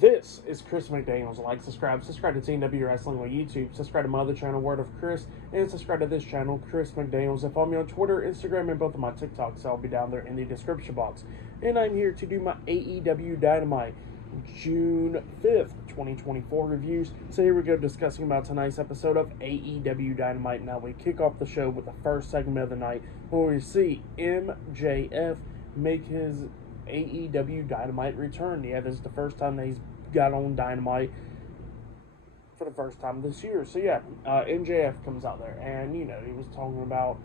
This is Chris McDaniels. Like, subscribe to TNW Wrestling on YouTube, subscribe to my other channel, Word of Chris, and subscribe to this channel, Chris McDaniels, and follow me on Twitter, Instagram, and both of my TikToks. I'll be down there in the description box. And I'm here to do my AEW Dynamite June 5th, 2024 reviews. So here we go, discussing about tonight's episode of AEW Dynamite. Now we kick off the show with the first segment of the night, where we see MJF make his AEW Dynamite return. Yeah, this is the first time that he's got on Dynamite for the first time this year. So yeah, MJF comes out there, and he was talking about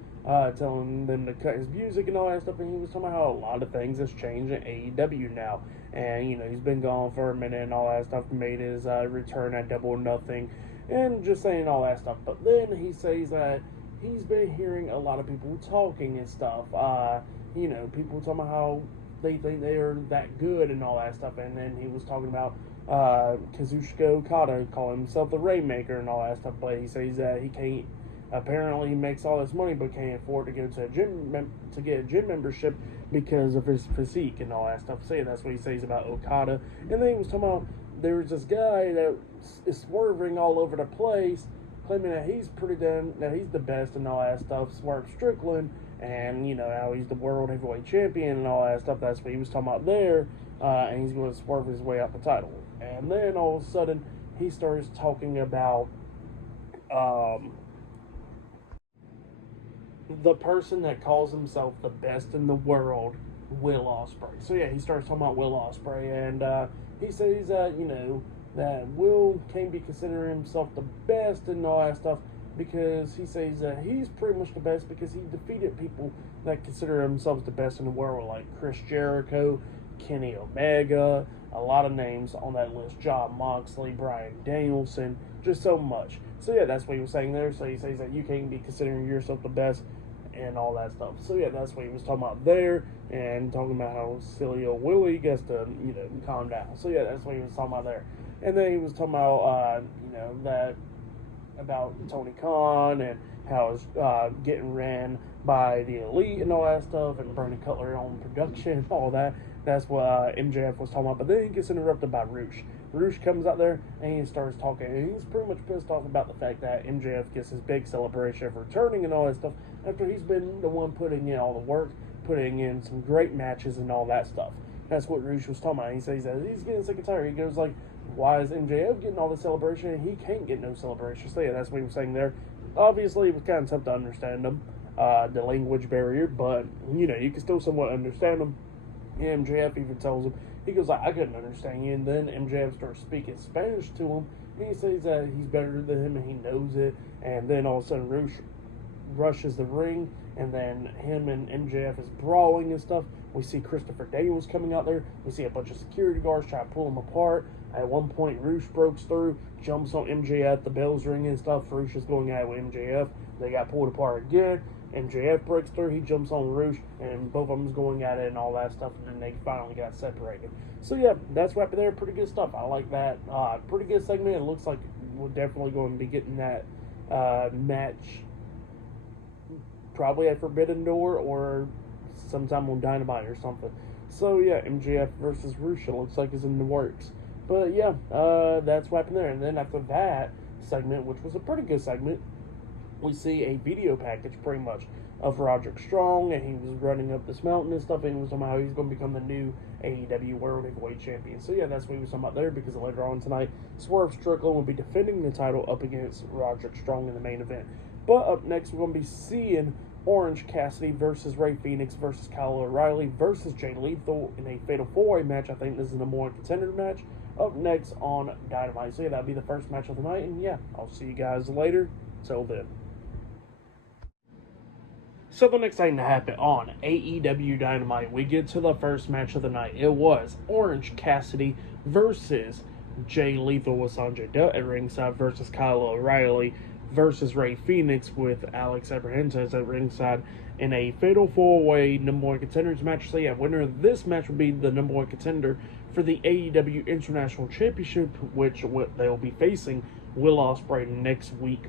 telling them to cut his music and all that stuff, and he was talking about how a lot of things has changed in AEW now, and he's been gone for a minute and all that stuff, made his return at Double or Nothing, and just saying all that stuff. But then he says that he's been hearing a lot of people talking and stuff, people talking about how they think they are that good and all that stuff. And then he was talking about Kazuchika Okada calling himself the Rainmaker and all that stuff. But he says that he can't. Apparently, he makes all this money, but can't afford to go to a gym to get a gym membership because of his physique and all that stuff. So yeah, that's what he says about Okada. And then he was talking about there's this guy that is swerving all over the place, claiming that he's that he's the best and all that stuff. Swerve Strickland. And how he's the world heavyweight champion and all that stuff. That's what he was talking about there. And he's going to swerve his way out the title. And then all of a sudden he starts talking about the person that calls himself the best in the world, Will Ospreay. So yeah, he starts talking about Will Ospreay, and he says that that Will can't be considering himself the best and all that stuff, because he says that he's pretty much the best because he defeated people that consider themselves the best in the world, like Chris Jericho, Kenny Omega, a lot of names on that list, Jon Moxley, Bryan Danielson, just so much. So yeah, that's what he was saying there. So he says that you can't be considering yourself the best and all that stuff. So yeah, that's what he was talking about there, and talking about how silly old Willie gets to calm down. So yeah, that's what he was talking about there. And then he was talking about that about Tony Khan and how it's getting ran by the Elite and all that stuff, and Brandon Cutler on production, all that. That's what MJF was talking about. But then he gets interrupted by Roosh. Roosh comes out there and he starts talking, and he's pretty much pissed off about the fact that MJF gets his big celebration of returning and all that stuff after he's been the one putting in all the work, putting in some great matches and all that stuff. That's what Roosh was talking about. He says that he's getting sick and tired. He goes like, why is MJF getting all the celebration and he can't get no celebration? So yeah, that's what he was saying there. Obviously, it was kind of tough to understand him, the language barrier, but you can still somewhat understand him. And MJF even tells him, he goes like, I couldn't understand you. And then MJF starts speaking Spanish to him, and he says that he's better than him and he knows it. And then all of a sudden Roosh rushes the ring, and then him and MJF is brawling and stuff. We see Christopher Daniels coming out there. We see a bunch of security guards try to pull him apart. At one point, Roosh breaks through, jumps on MJF, the bell's ringing and stuff. Roosh is going at it with MJF. They got pulled apart again. MJF breaks through, he jumps on Roosh, and both of them's going at it and all that stuff, and then they finally got separated. So yeah, that's right there. Pretty good stuff. I like that. Pretty good segment. It looks like we're definitely going to be getting that match probably at Forbidden Door or sometime on Dynamite or something. So yeah, MJF versus Roosh, it looks like is in the works. But yeah, that's what happened there. And then after that segment, which was a pretty good segment, we see a video package pretty much of Roderick Strong, and he was running up this mountain and stuff, and he was talking about how he's going to become the new AEW World Heavyweight Champion. So yeah, that's what he was talking about there, because later on tonight, Swerve Strickland will be defending the title up against Roderick Strong in the main event. But up next, we're going to be seeing Orange Cassidy versus Ray Phoenix versus Kyle O'Reilly versus Jay Lethal in a Fatal 4-Way match. I think this is the number one contender match. Up next on Dynamite. So yeah, that'll be the first match of the night, and yeah, I'll see you guys later. Till then. So the next thing to happen on AEW Dynamite, we get to the first match of the night. It was Orange Cassidy versus Jay Lethal with Sanjay Dutt at ringside versus Kyle O'Reilly versus Ray Phoenix with Alex Abrahantes at ringside in a Fatal 4-Way number one contenders match. So yeah, winner of this match will be the number one contender for the AEW International Championship, which they will be facing Will Ospreay next week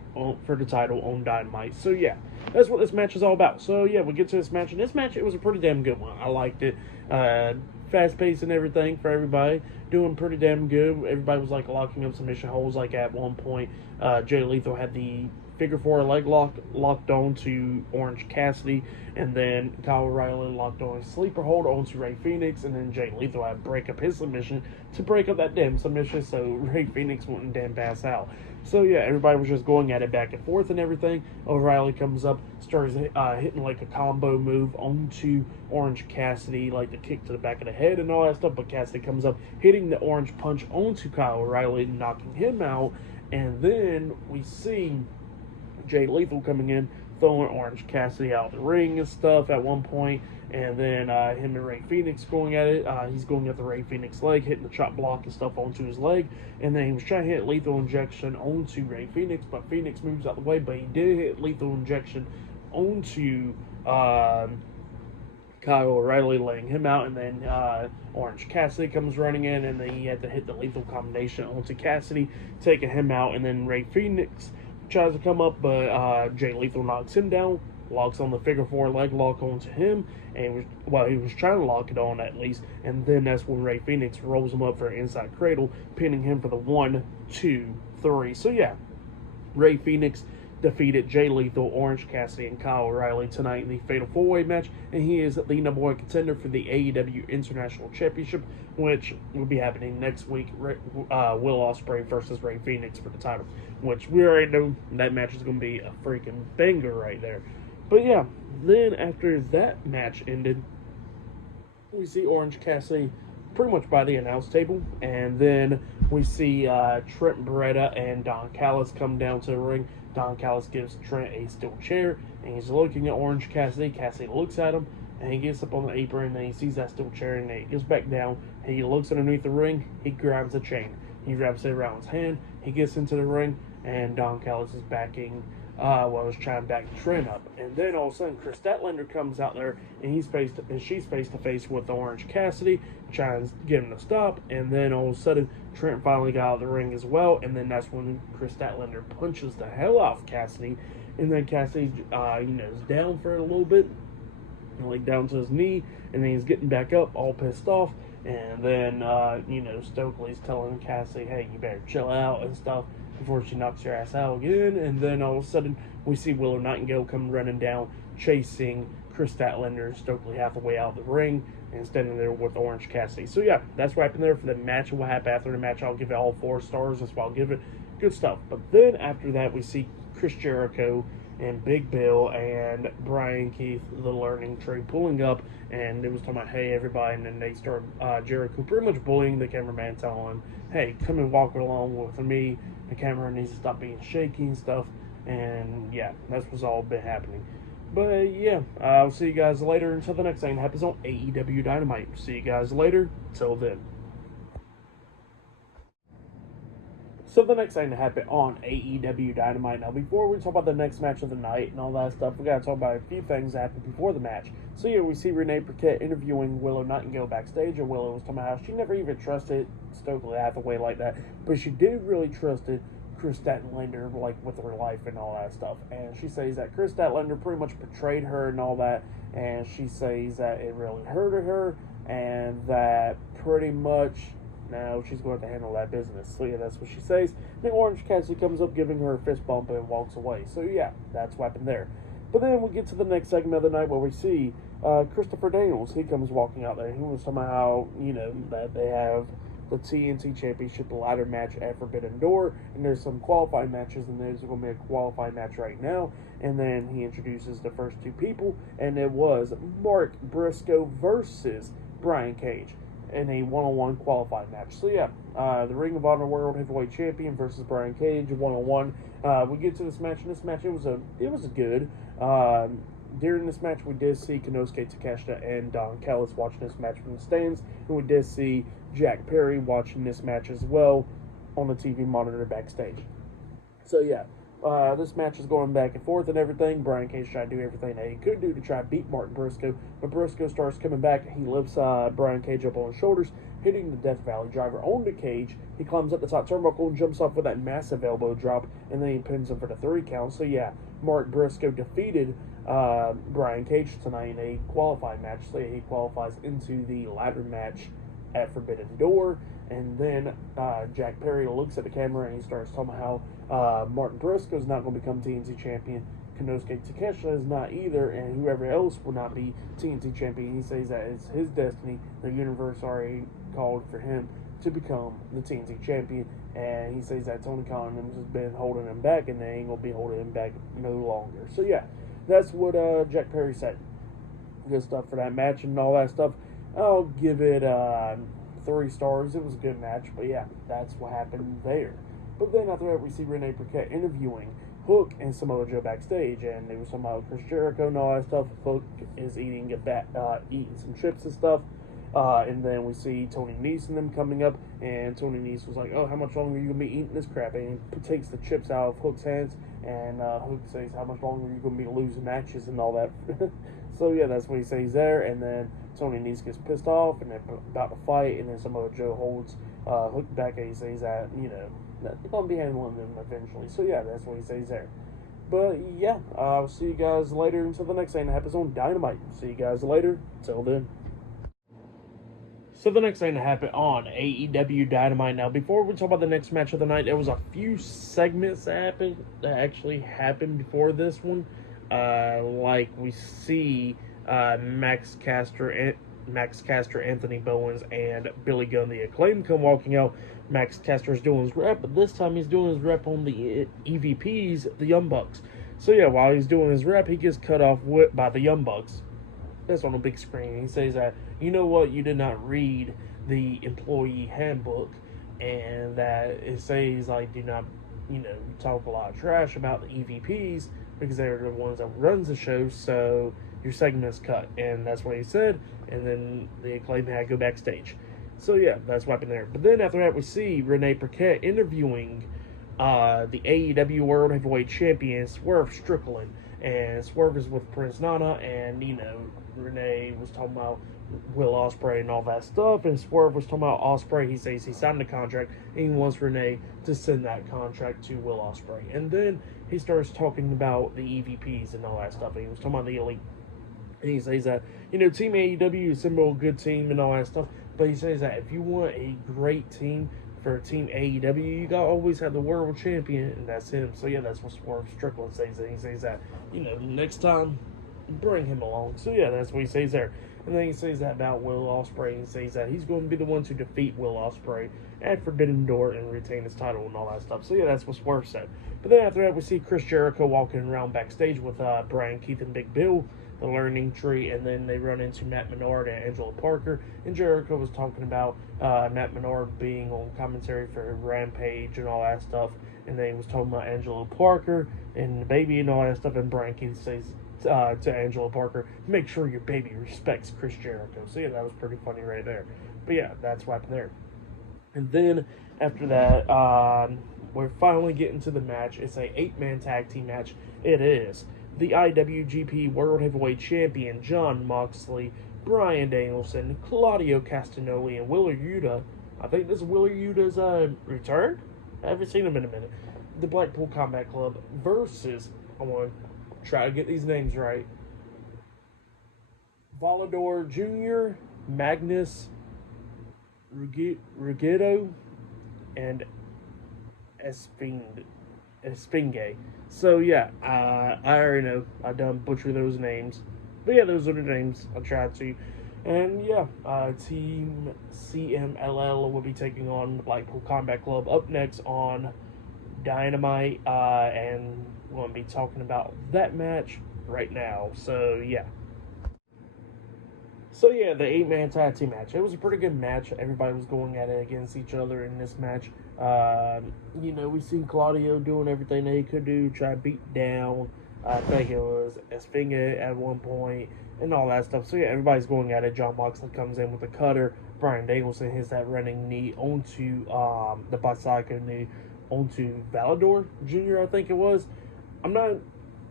for the title on Dynamite. So yeah, that's what this match is all about. So yeah, we get to this match, and this match, it was a pretty damn good one. I liked it. fast pace and everything for everybody, doing pretty damn good. Everybody was like locking up submission holds. Like at one point, Jay Lethal had the figure four leg lock locked on to Orange Cassidy, and then Kyle O'Reilly locked on a sleeper hold onto Ray Phoenix, and then Jay Lethal had to break up his submission to break up that damn submission so Ray Phoenix wouldn't damn pass out. So yeah, everybody was just going at it back and forth and everything. O'Reilly comes up, starts hitting like a combo move onto Orange Cassidy, like the kick to the back of the head and all that stuff, but Cassidy comes up, hitting the orange punch onto Kyle O'Reilly, knocking him out, and then we see Jay Lethal coming in, throwing Orange Cassidy out of the ring and stuff at one point, and then him and Ray Phoenix going at it. He's going at the Ray Phoenix leg, hitting the chop block and stuff onto his leg, and then he was trying to hit lethal injection onto Ray Phoenix, but Phoenix moves out the way, but he did hit lethal injection onto Kyle O'Reilly, laying him out, and then Orange Cassidy comes running in, and then he had to hit the lethal combination onto Cassidy, taking him out, and then Ray Phoenix tries to come up, but Jay Lethal knocks him down, locks on the figure four leg lock onto him, and he was trying to lock it on at least, and then that's when Ray Phoenix rolls him up for an inside cradle, pinning him for the 1, 2, 3. So yeah, Ray Phoenix defeated Jay Lethal, Orange Cassidy, and Kyle O'Reilly tonight in the Fatal 4-Way match, and he is the number one contender for the AEW International Championship, which will be happening next week. Will Ospreay versus Ray Phoenix for the title, which we already know that match is going to be a freaking banger right there. But yeah, then after that match ended, we see Orange Cassidy pretty much by the announce table, and then we see Trent Beretta and Don Callis come down to the ring. Don Callis gives Trent a steel chair, and he's looking at Orange Cassidy. Cassidy looks at him, and he gets up on the apron, and he sees that steel chair, and he gets back down. He looks underneath the ring. He grabs a chain. He wraps it around his hand. He gets into the ring, and Don Callis is backing. Was trying to back Trent up, and then all of a sudden Chris Statlander comes out there, and she's face to face with Orange Cassidy, trying to get him to stop, and then all of a sudden Trent finally got out of the ring as well, and then that's when Chris Statlander punches the hell out of Cassidy, and then Cassidy is down for a little bit, like down to his knee, and then he's getting back up all pissed off, and then Stokely's telling Cassidy, hey, you better chill out and stuff before she knocks your ass out again. And then all of a sudden we see Willow Nightingale come running down, chasing Chris Statlander, Stokely half the way out of the ring, and standing there with Orange Cassidy. So yeah, that's what happened there for the match. And what happened after the match, I'll give it all 4 stars. That's why I'll give it. Good stuff. But then after that, we see Chris Jericho and Big Bill and Brian Keith, the learning tree, pulling up, and it was talking about, hey, everybody, and then they start Jericho pretty much bullying the cameraman, telling him, hey, come and walk along with me. The camera needs to stop being shaky and stuff, and yeah, that's what's all been happening. But yeah, I'll see you guys later until the next thing that happens on AEW Dynamite. See you guys later. Till then. So the next thing to happen on AEW Dynamite. Now, before we talk about the next match of the night and all that stuff, we got to talk about a few things that happened before the match. So yeah, we see Renee Paquette interviewing Willow Nightingale backstage, and Willow was talking about how she never even trusted Stokely Hathaway like that, but she did really trusted Chris Statlander, like, with her life and all that stuff. And she says that Chris Statlander pretty much betrayed her and all that, and she says that it really hurted her, and that pretty much now she's going to handle that business. So yeah, that's what she says. Then Orange Cassidy comes up, giving her a fist bump, and walks away. So yeah, that's what happened there. But then we get to the next segment of the night where we see Christopher Daniels. He comes walking out there. He was somehow, that they have the TNT Championship ladder match at Forbidden Door, and there's some qualifying matches, and there's going to be a qualifying match right now. And then he introduces the first 2 people, and it was Mark Briscoe versus Brian Cage in a one-on-one qualifying match. So yeah, the Ring of Honor World Heavyweight Champion versus Brian Cage, one-on-one. We get to this match, and this match, it was good. During this match, we did see Konosuke Takeshita and Don Callis watching this match from the stands, and we did see Jack Perry watching this match as well on the TV monitor backstage. So yeah, this match is going back and forth and everything. Brian Cage trying to do everything that he could do to try to beat Mark Briscoe, but Briscoe starts coming back. He lifts Brian Cage up on his shoulders, hitting the Death Valley driver on the cage. He climbs up the top turnbuckle and jumps off with that massive elbow drop, and then he pins him for the 3 count. So yeah, Mark Briscoe defeated Brian Cage tonight in a qualifying match. So he qualifies into the ladder match at Forbidden Door. And then Jack Perry looks at the camera and he starts talking about how Martin Briscoe is not going to become TNT champion. Konosuke Takeshita is not either, and whoever else will not be TNT champion. He says that it's his destiny. The universe already called for him to become the TNT champion, and he says that Tony Khan has been holding him back, and they ain't going to be holding him back no longer. So yeah, that's what Jack Perry said. Good stuff for that match and all that stuff. I'll give it 3 stars. It was a good match, but yeah, that's what happened there. But then after that, we see Renee Paquette interviewing Hook and Samoa Joe backstage, and they were talking about Chris Jericho and all that stuff. Hook is eating some chips and stuff. And then we see Tony Nese and them coming up, and Tony Nese was like, "Oh, how much longer are you gonna be eating this crap?" And he takes the chips out of Hook's hands, and Hook says, "How much longer are you gonna be losing matches and all that?" So yeah, that's what he says there. And then Tony Nese gets pissed off, and they're about to fight, and then Samoa Joe holds Hook back, and he says that that they're gonna be handling them eventually. So yeah, that's what he says there. But yeah, I'll see you guys later until the next thing that happens on Dynamite. See you guys later. Till then. So the next thing to happen on AEW Dynamite. Now, before we talk about the next match of the night, there was a few segments that actually happened before this one. Like we see Max Caster, Anthony Bowens, and Billy Gunn, the Acclaim, come walking out. Max Caster is doing his rep, but this time he's doing his rep on the EVPs, the Young Bucks. So yeah, while he's doing his rep, he gets cut off by the Young Bucks. That's on a big screen. He says that, you know what, you did not read the employee handbook, and that it says, like, do not, talk a lot of trash about the EVPs, because they're the ones that runs the show, so your segment's cut. And that's what he said, and then the Acclaim had to go backstage. So yeah, that's what happened there. But then after that, we see Renee Paquette interviewing the AEW World Heavyweight Champion, Swerve Strickland. And Swerve is with Prince Nana, and Renee was talking about Will Ospreay and all that stuff, and Swerve was talking about Ospreay. He says he signed the contract, and he wants Renee to send that contract to Will Ospreay. And then he starts talking about the EVPs and all that stuff, and he was talking about the Elite. And he says that, Team AEW is a good team and all that stuff, but he says that if you want a great team for Team AEW, you gotta always have the world champion, and that's him. So yeah, that's what Swerve Strickland says. And he says that, next time, bring him along. So yeah, that's what he says there. And then he says that about Will Ospreay, and he says that he's going to be the one to defeat Will Ospreay at Forbidden Door and retain his title and all that stuff. So yeah, that's what Swerve said. But then after that, we see Chris Jericho walking around backstage with Brian Keith and Big Bill, the Learning Tree, and then they run into Matt Menard and Angela Parker, and Jericho was talking about Matt Menard being on commentary for Rampage and all that stuff, and then he was talking about Angela Parker and the baby and all that stuff, and Brian Keith says to Angela Parker, make sure your baby respects Chris Jericho. So yeah, that was pretty funny right there. But yeah, that's what happened there. And then after that, we're finally getting to the match. It's a 8-man tag team match. It is the IWGP World Heavyweight Champion Jon Moxley, Bryan Danielson, Claudio Castagnoli, and Wheeler Yuta. I think this is Wheeler Yuta's return? I haven't seen him in a minute. The Blackpool Combat Club versus, I want to try to get these names right, Volador Jr., Magnus Ruggiero, and Espingue. So yeah, I already know I done butcher those names, but yeah, those are the names I tried to. And yeah, Team CMLL will be taking on the Blackpool Combat Club up next on Dynamite, and we're going to be talking about that match right now. So yeah. So yeah, the 8-man tag team match. It was a pretty good match. Everybody was going at it against each other in this match. We seen Claudio doing everything that he could do, try to beat down. I think it was Espinga at one point and all that stuff. So yeah, everybody's going at it. Jon Moxley comes in with a cutter. Bryan Danielson hits that running knee onto the bicycle knee onto Volador Jr., I think it was. I'm not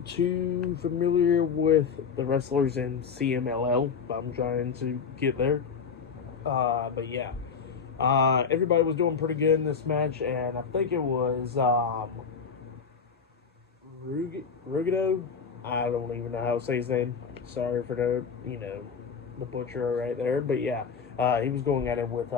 too familiar with the wrestlers in CMLL, but I'm trying to get there. But yeah, Everybody was doing pretty good in this match, and I think it was Rugido. I don't even know how to say his name. Sorry for the butcher right there. But yeah, he was going at it with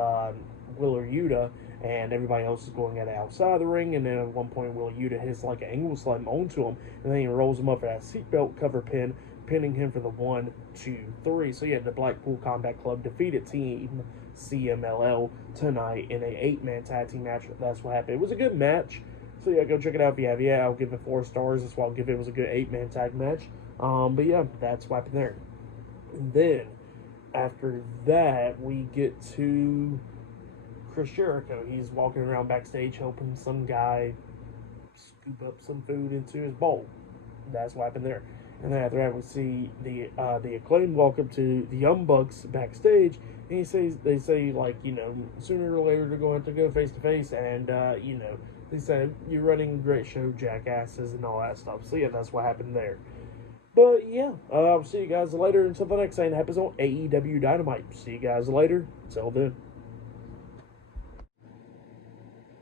Willer Yuta, and everybody else is going at it outside the ring. And then at one point, Willer Yuta hits like an angle slam onto him, and then he rolls him up for that seatbelt cover pin, pinning him for the 1, 2, 3. So yeah, the Blackpool Combat Club defeated Team CMLL tonight in a 8-man tag team match. That's what happened. It was a good match. So yeah, go check it out if you have. Yeah, I'll give it 4 stars. That's why I'll give it. It was a good 8-man tag match. But yeah, that's what happened there. And then after that, we get to Chris Jericho. He's walking around backstage helping some guy scoop up some food into his bowl. That's what happened there. And then after that, we see the Acclaim walk up to the Young Bucks backstage, and they say like, sooner or later they're going to go face to face, and they said you're running a great show, jackasses, and all that stuff. So yeah, that's what happened there. But yeah, I'll see you guys later until the next thing that happens on AEW Dynamite. See you guys later. Till then.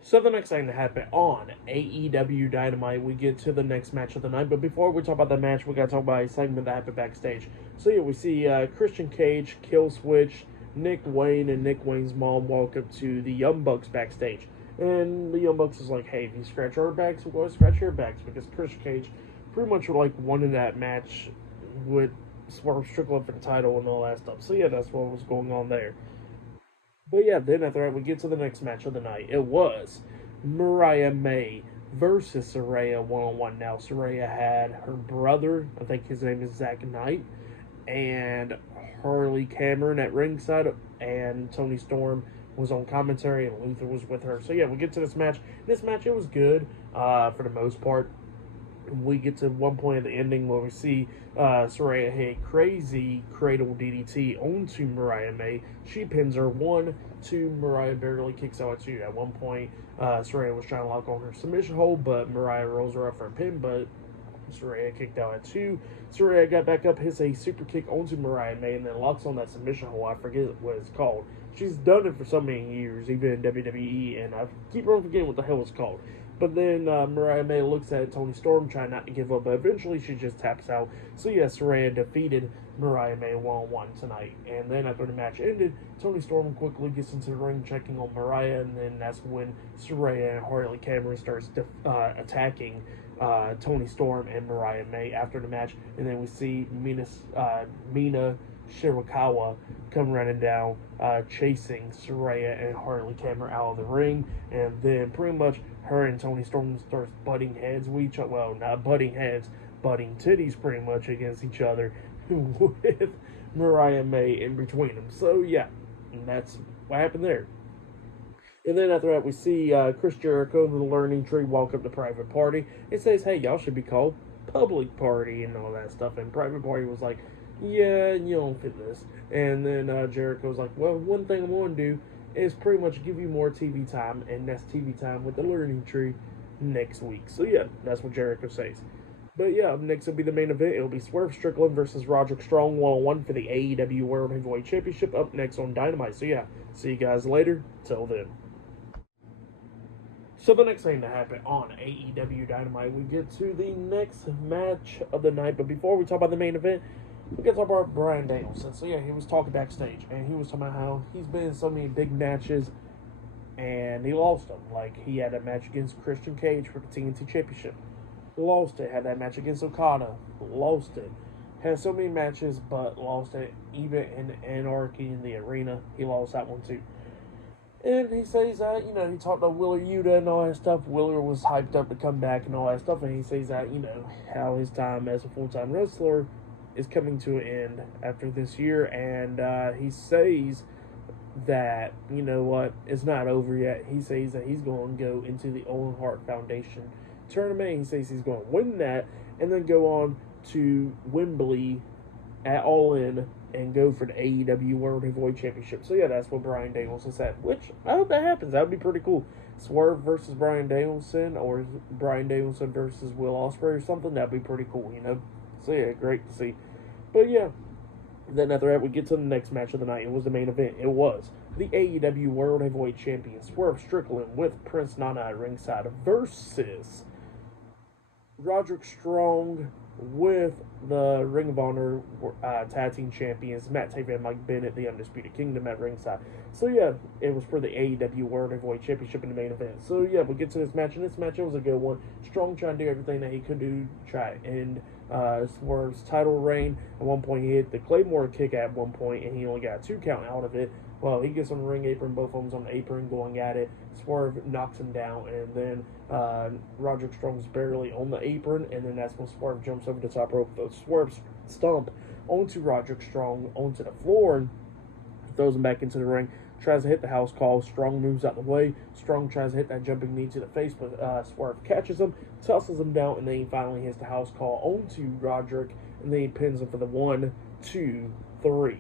So the next thing that happened on AEW Dynamite, we get to the next match of the night. But before we talk about the match, we got to talk about a segment that happened backstage. So yeah, we see Christian Cage, Killswitch, Nick Wayne, and Nick Wayne's mom walk up to the Young Bucks backstage. And the Young Bucks is like, hey, if you scratch our backs, we're going to scratch your backs. Because Christian Cage pretty much won in that match with Swerve Strickland for the title and all that stuff. So yeah, that's what was going on there. But yeah, then after that, we get to the next match of the night. It was Mariah May versus Saraya one-on-one. Now, Saraya had her brother, I think his name is Zach Knight, and Harley Cameron at ringside, and Tony Storm was on commentary, and Luther was with her. So yeah, we get to this match. This match, it was good for the most part. We get to one point at the ending where we see Saraya hit crazy cradle DDT onto Mariah May. She pins her 1, 2. Mariah barely kicks out at 2. At one point, Saraya was trying to lock on her submission hold, but Mariah rolls her up for a pin, but Saraya kicked out at 2. Saraya got back up, hits a super kick onto Mariah May, and then locks on that submission hold. I forget what it's called. She's done it for so many years, even in WWE, and I keep on forgetting what the hell it's called. But then Mariah May looks at Tony Storm, trying not to give up, but eventually she just taps out. So yes, Saraya defeated Mariah May one-on-one tonight. And then after the match ended, Tony Storm quickly gets into the ring, checking on Mariah, and then that's when Saraya and Harley Cameron starts attacking Tony Storm and Mariah May after the match. And then we see Mina Shirakawa come running down, chasing Saraya and Harley Cameron out of the ring, and then pretty much her and Tony Storm starts butting heads with each other. Well, not butting heads, butting titties pretty much against each other with Mariah May in between them. So yeah, and that's what happened there. And then after that, we see Chris Jericho and the Learning Tree walk up to Private Party. It says, hey, y'all should be called Public Party and all that stuff. And Private Party was like, yeah, you don't fit this. And then Jericho's like, well, one thing I'm going to do is pretty much give you more TV time, and that's TV time with the Learning Tree next week. So yeah, that's what Jericho says. But yeah, up next will be the main event. It'll be Swerve Strickland versus Roderick Strong one-on-one for the AEW World Heavyweight Championship up next on Dynamite. So yeah, see you guys later. Till then. So the next thing to happen on AEW Dynamite, we get to the next match of the night. But before we talk about the main event, we got to talk about Bryan Danielson. So yeah, he was talking backstage, and he was talking about how he's been in so many big matches, and he lost them. Like, he had a match against Christian Cage for the TNT Championship. Lost it. Had that match against Okada. Lost it. Had so many matches, but lost it. Even in Anarchy in the Arena, he lost that one too. And he says that, he talked to Willer Yuta and all that stuff. Willer was hyped up to come back and all that stuff, and he says that, how his time as a full-time wrestler is coming to an end after this year, and he says that, it's not over yet. He says that he's going to go into the Owen Hart Foundation tournament. He says he's going to win that, and then go on to Wembley at All In and go for the AEW World Heavyweight Championship. So yeah, that's what Bryan Danielson said, which I hope that happens. That would be pretty cool. Swerve versus Bryan Danielson, or Bryan Danielson versus Will Ospreay or something. That'd be pretty cool, So yeah, great to see. But yeah, then after that, we get to the next match of the night. It was the main event. It was the AEW World Heavyweight Champion Swerve Strickland with Prince Nana at ringside versus Roderick Strong with the Ring of Honor Tag Team Champions Matt Taven and Mike Bennett, the Undisputed Kingdom at ringside. So yeah, it was for the AEW World Heavyweight Championship in the main event. So yeah, we'll get to this match. And this match, it was a good one. Strong trying to do everything that he could do, try to end Swerve's title reign. At one point, he hit the Claymore kick at one point, and he only got a 2 count out of it. Well, he gets on the ring apron, both of them's on the apron going at it. Swerve knocks him down, and then Roderick Strong's barely on the apron, and then that's when Swerve jumps over the top rope with a Swerve stomp onto Roderick Strong onto the floor, and throws him back into the ring. Tries to hit the house call. Strong moves out the way. Strong tries to hit that jumping knee to the face, but Swerve catches him, tosses him down, and then he finally hits the house call onto Roderick, and then he pins him for the 1, 2, 3.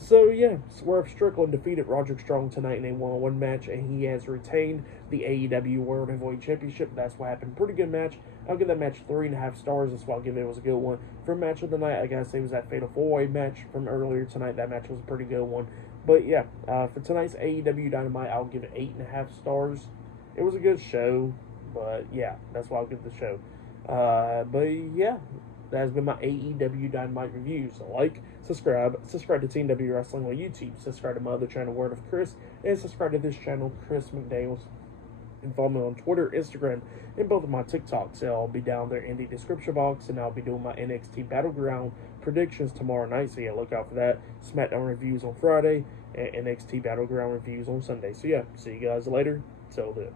So yeah, Swerve Strickland defeated Roderick Strong tonight in a one-on-one match, and he has retained the AEW World Heavyweight Championship. That's what happened. Pretty good match. I'll give that match 3.5 stars. That's why I'll give it. It was a good one. For match of the night, I gotta say, it was that Fatal 4-Way match from earlier tonight. That match was a pretty good one. But yeah, for tonight's AEW Dynamite, I'll give it 8.5 stars. It was a good show, but yeah, that's why I'll give the show. But yeah, that has been my AEW Dynamite review. So like, subscribe to Team W Wrestling on YouTube, subscribe to my other channel, Word of Chris, and subscribe to this channel, Chris McDaniels. And follow me on Twitter, Instagram, and both of my TikToks. I'll be down there in the description box, and I'll be doing my NXT Battleground predictions tomorrow night. So yeah, look out for that. SmackDown reviews on Friday, and NXT Battleground reviews on Sunday. So yeah, see you guys later. Till then.